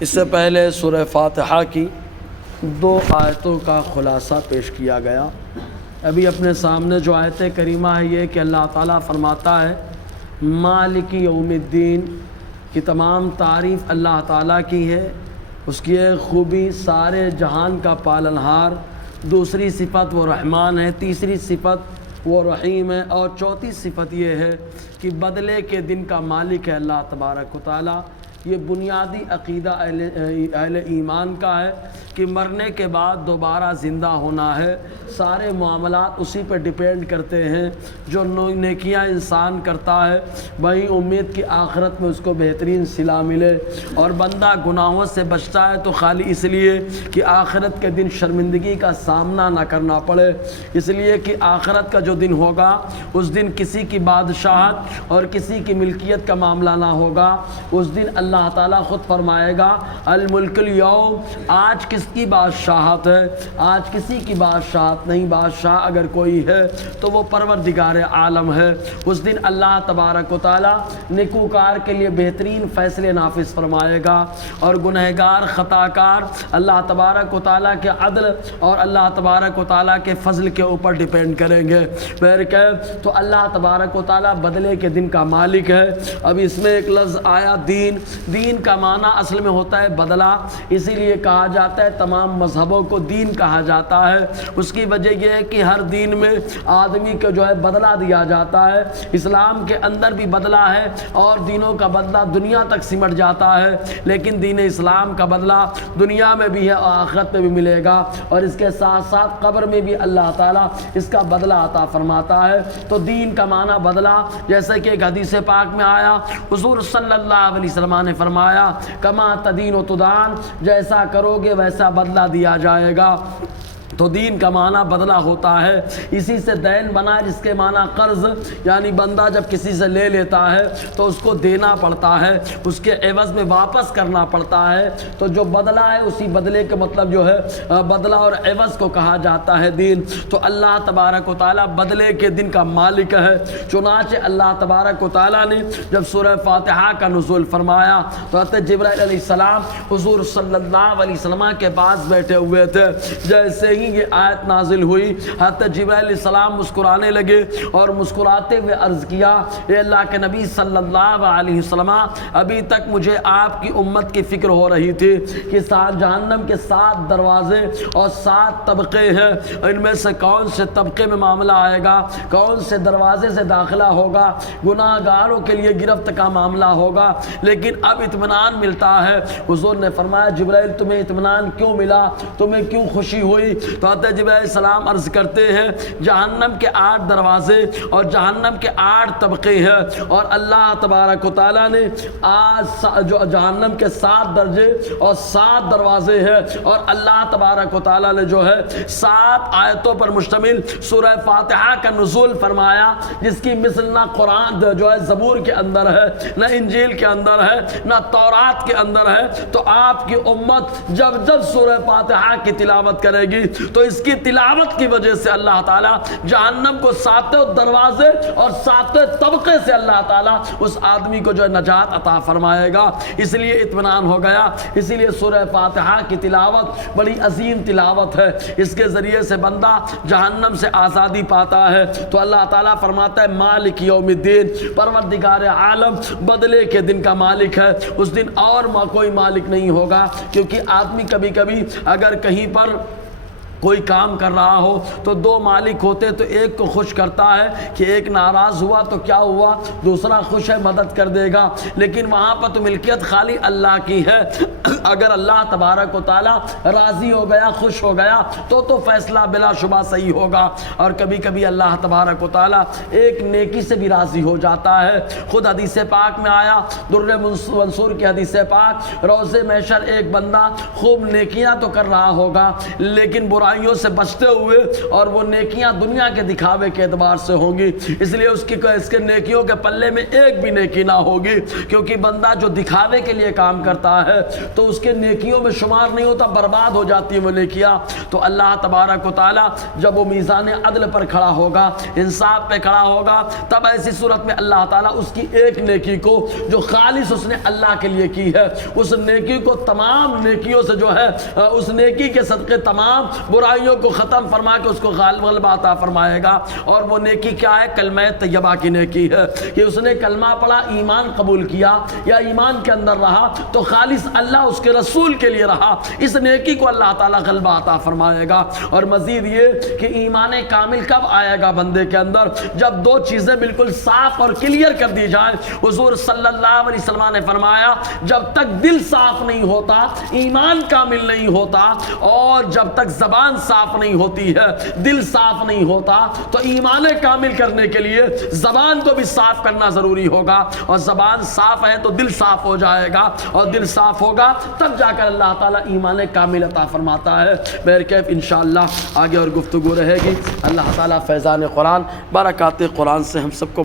اس سے پہلے سورہ فاتحہ کی 2 آیتوں کا خلاصہ پیش کیا گیا۔ ابھی اپنے سامنے جو آیت کریمہ ہے یہ کہ اللہ تعالیٰ فرماتا ہے مالک یوم الدین، کی تمام تعریف اللہ تعالیٰ کی ہے، اس کی ایک خوبی سارے جہان کا پالنہار، دوسری صفت وہ رحمان ہے، تیسری صفت وہ رحیم ہے، اور چوتھی صفت یہ ہے کہ بدلے کے دن کا مالک ہے اللہ تبارک و تعالیٰ۔ یہ بنیادی عقیدہ اہل ایمان کا ہے کہ مرنے کے بعد دوبارہ زندہ ہونا ہے۔ سارے معاملات اسی پہ ڈیپینڈ کرتے ہیں۔ جو نیکیاں انسان کرتا ہے وہی امید کی آخرت میں اس کو بہترین صلہ ملے، اور بندہ گناہوں سے بچتا ہے تو خالی اس لیے کہ آخرت کے دن شرمندگی کا سامنا نہ کرنا پڑے، اس لیے کہ آخرت کا جو دن ہوگا اس دن کسی کی بادشاہت اور کسی کی ملکیت کا معاملہ نہ ہوگا۔ اس دن اللہ تعالیٰ خود فرمائے گا الملک اليوم، آج کس کی بادشاہت ہے؟ آج کسی کی بادشاہت نہیں، بادشاہ اگر کوئی ہے تو وہ پروردگار عالم ہے۔ اس دن اللہ تبارک و تعالیٰ نیکوکار کے لیے بہترین فیصلے نافذ فرمائے گا، اور گنہگار خطا کار اللہ تبارک و تعالیٰ کے عدل اور اللہ تبارک و تعالیٰ کے فضل کے اوپر ڈیپینڈ کریں گے۔ تو اللہ تبارک و تعالیٰ بدلے کے دن کا مالک ہے۔ اب اس میں ایک لفظ آیا دین۔ دین کا معنی اصل میں ہوتا ہے بدلہ، اسی لیے کہا جاتا ہے تمام مذہبوں کو دین کہا جاتا ہے۔ اس کی وجہ یہ ہے کہ ہر دین میں آدمی کو جو ہے بدلہ دیا جاتا ہے۔ اسلام کے اندر بھی بدلہ ہے، اور دینوں کا بدلہ دنیا تک سمٹ جاتا ہے، لیکن دین اسلام کا بدلہ دنیا میں بھی ہے اور آخرت میں بھی ملے گا، اور اس کے ساتھ ساتھ قبر میں بھی اللہ تعالیٰ اس کا بدلہ عطا فرماتا ہے۔ تو دین کا معنی بدلہ، جیسے کہ ایک حدیث پاک میں آیا، حضور صلی اللہ علیہ وسلم نے فرمایا کما تدین و تدان، جیسا کرو گے ویسا بدلہ دیا جائے گا۔ تو دین کا معنی بدلہ ہوتا ہے۔ اسی سے دین بنا جس کے معنی قرض، یعنی بندہ جب کسی سے لے لیتا ہے تو اس کو دینا پڑتا ہے، اس کے عوض میں واپس کرنا پڑتا ہے۔ تو جو بدلہ ہے اسی بدلے کے مطلب جو ہے بدلہ اور عوض کو کہا جاتا ہے دین۔ تو اللہ تبارک و تعالیٰ بدلے کے دن کا مالک ہے۔ چنانچہ اللہ تبارک و تعالیٰ نے جب سورہ فاتحہ کا نزول فرمایا تو حضرت جبرائیل علیہ السلام حضور صلی اللہ علیہ وسلم کے پاس بیٹھے ہوئے تھے۔ جیسے ہی یہ آیت نازل ہوئی حضرت جبرائیل علیہ السلام مسکرانے لگے، اور مسکراتے ہوئے عرض کیا اے اللہ کے نبی صلی اللہ علیہ وسلم، ابھی تک مجھے آپ کی امت کی فکر ہو رہی تھی کہ جہنم کے 7 دروازے اور 7 طبقے ہیں، ان میں سے کون سے طبقے میں معاملہ آئے گا، کون سے دروازے سے داخلہ ہوگا، گناہ گاروں کے لیے گرفت کا معاملہ ہوگا، لیکن اب اطمینان ملتا ہے۔ حضور نے فرمایا جبرائیل تمہیں اطمینان کیوں ملا، تمہیں کیوں خوشی ہوئی؟ تو حضرت جبرائیل علیہ السلام عرض کرتے ہیں جہنم کے 8 دروازے اور جہنم کے 8 طبقے ہیں، اور اللہ تبارک و تعالیٰ نے آج جو جہنم کے 7 درجے اور 7 دروازے ہیں، اور اللہ تبارک و تعالیٰ نے جو ہے 7 آیتوں پر مشتمل سورہ فاتحہ کا نزول فرمایا، جس کی مثل نہ قرآن جو ہے زبور کے اندر ہے، نہ انجیل کے اندر ہے، نہ تورات کے اندر ہے۔ تو آپ کی امت جب جب سورہ فاتحہ کی تلاوت کرے گی تو اس کی تلاوت کی وجہ سے اللہ تعالیٰ جہنم کو 7 دروازے اور 7 طبقے سے اللہ تعالیٰ اس آدمی کو جو ہے نجات عطا فرمائے گا۔ اس لیے اطمینان ہو گیا۔ اسی لیے سورہ فاتحہ کی تلاوت بڑی عظیم تلاوت ہے، اس کے ذریعے سے بندہ جہنم سے آزادی پاتا ہے۔ تو اللہ تعالیٰ فرماتا ہے مالک یوم الدین، پروردگار عالم بدلے کے دن کا مالک ہے۔ اس دن اور کوئی مالک نہیں ہوگا، کیونکہ آدمی کبھی کبھی اگر کہیں پر کوئی کام کر رہا ہو تو 2 مالک ہوتے، تو ایک کو خوش کرتا ہے کہ ایک ناراض ہوا تو کیا ہوا، دوسرا خوش ہے مدد کر دے گا، لیکن وہاں پر تو ملکیت خالی اللہ کی ہے۔ اگر اللہ تبارک و تعالیٰ راضی ہو گیا، خوش ہو گیا تو فیصلہ بلا شبہ صحیح ہوگا۔ اور کبھی کبھی اللہ تبارک و تعالیٰ ایک نیکی سے بھی راضی ہو جاتا ہے۔ خود حدیث پاک میں آیا، در منصور کی حدیث پاک، روز محشر ایک بندہ خوب نیکیاں تو کر رہا ہوگا لیکن برا برائیوں سے بچتے ہوئے، اور وہ نیکیاں دنیا کے دکھاوے کے اعتبار سے ہوں گی، اس لیے اس کے نیکیوں کے پلے میں ایک بھی نیکی نہ ہوگی، کیونکہ بندہ جو دکھاوے کے لیے کام کرتا ہے تو اس کے نیکیوں میں شمار نہیں ہوتا، برباد ہو جاتی ہیں وہ نیکیاں۔ تو اللہ تبارک و تعالی جب وہ میزان عدل پر کھڑا ہوگا، انصاف پہ کھڑا ہوگا، تب ایسی صورت میں اللہ تعالیٰ اس کی ایک نیکی کو جو خالص اس نے اللہ کے لیے کی ہے، اس نیکی کو تمام نیکیوں سے جو ہے اس نیکی کے صدقے تمام برائیوں کو ختم فرما کے اس کو غلبہ عطا فرمائے گا۔ اور وہ نیکی کیا ہے؟ کلمہ طیبہ کی نیکی ہے، کہ اس نے کلمہ پڑھا، ایمان قبول کیا یا ایمان کے اندر رہا تو خالص اللہ اس کے رسول کے لیے رہا، اس نیکی کو اللہ تعالیٰ غلبہ عطا فرمائے گا۔ اور مزید یہ کہ ایمان کامل کب آئے گا بندے کے اندر؟ جب دو چیزیں بالکل صاف اور کلیئر کر دی جائیں۔ حضور صلی اللہ علیہ وسلم نے فرمایا جب تک دل صاف نہیں ہوتا ایمان کامل نہیں ہوتا، اور جب تک زبان صاف نہیں ہوتی ہے دل صاف نہیں ہوتا، تو ایمان کامل کرنے کے لیے زبان کو بھی صاف کرنا ضروری ہوگا، اور زبان صاف ہے تو دل صاف ہو جائے گا، اور دل صاف ہوگا تب جا کر اللہ تعالیٰ ایمان کامل عطا فرماتا ہے۔ بہرکیف انشاءاللہ آگے اور گفتگو رہے گی۔ اللہ تعالیٰ فیضان قرآن، برکات قرآن سے ہم سب کو